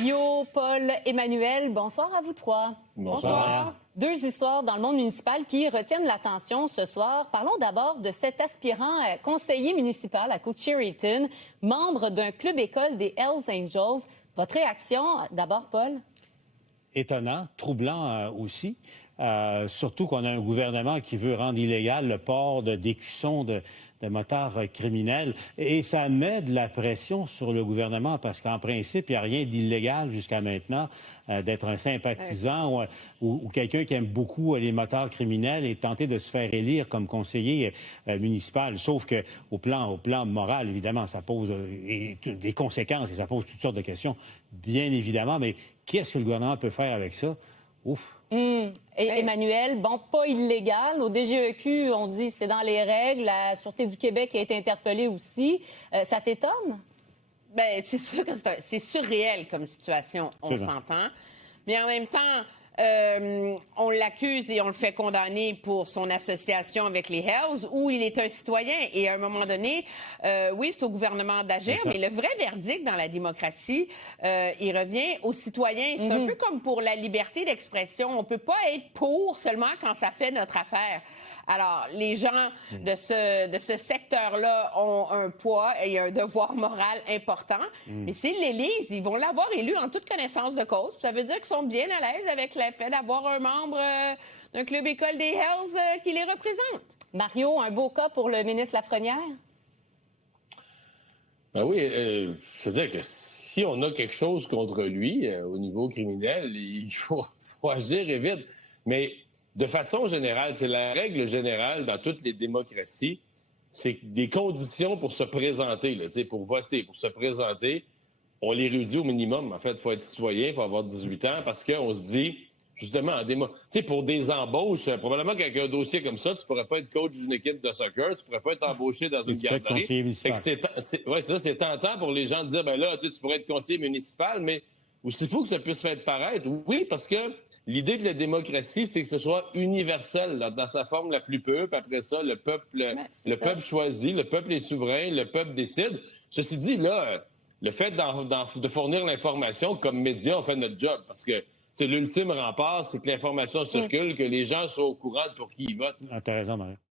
Mario, Paul, Emmanuel, bonsoir à vous trois. Bonsoir. Deux histoires dans le monde municipal qui retiennent l'attention ce soir. Parlons d'abord de cet aspirant conseiller municipal à Cook-Cherryton, membre d'un club-école des Hells Angels. Votre réaction, d'abord, Paul? Étonnant, troublant aussi. Surtout qu'on a un gouvernement qui veut rendre illégal le port d'écussons de motards criminels. Et ça met de la pression sur le gouvernement parce qu'en principe, il n'y a rien d'illégal jusqu'à maintenant d'être un sympathisant ou quelqu'un qui aime beaucoup les motards criminels et tenter de se faire élire comme conseiller municipal. Sauf que au plan moral, évidemment, ça pose des conséquences et ça pose toutes sortes de questions, bien évidemment. Mais qu'est-ce que le gouvernement peut faire avec ça? Ouf. Et Emmanuel, bon, pas illégal. Au DGEQ, on dit c'est dans les règles. La Sûreté du Québec a été interpellée aussi. Ça t'étonne? Bien, c'est sûr que c'est surréel comme situation, on s'entend. Mais en même temps, on l'accuse et on le fait condamner pour son association avec les Hells, où il est un citoyen. Et à un moment donné, oui, c'est au gouvernement d'agir, mais le vrai verdict dans la démocratie, il revient aux citoyens. C'est un peu comme pour la liberté d'expression. On peut pas être pour seulement quand ça fait notre affaire. Alors, les gens de ce secteur-là ont un poids et un devoir moral important. Mais s'ils l'élisent, ils vont l'avoir élu en toute connaissance de cause. Puis ça veut dire qu'ils sont bien à l'aise avec le fait d'avoir un membre d'un club-école des Hells qui les représente. Mario, un beau cas pour le ministre Lafrenière? Ben oui, c'est-à-dire que si on a quelque chose contre lui au niveau criminel, il faut agir et vite. Mais de façon générale, c'est la règle générale dans toutes les démocraties, c'est des conditions pour se présenter, là, pour voter, pour se présenter, on les réduit au minimum. En fait, il faut être citoyen, il faut avoir 18 ans, parce qu'on se dit, justement, pour des embauches, probablement qu'avec un dossier comme ça, tu pourrais pas être coach d'une équipe de soccer, tu pourrais pas être embauché dans une garderie. C'est tentant pour les gens de dire, ben là, tu pourrais être conseiller municipal, mais aussi fou que ça puisse faire paraître. Oui, parce que l'idée de la démocratie, c'est que ce soit universel, là, dans sa forme la plus pure, puis après ça, le peuple choisit, le peuple est souverain, le peuple décide. Ceci dit, là, le fait de fournir l'information comme média, on fait notre job, parce que c'est l'ultime rempart, c'est que l'information circule, que les gens soient au courant de pour qui ils votent. Ah, t'as raison, Marie.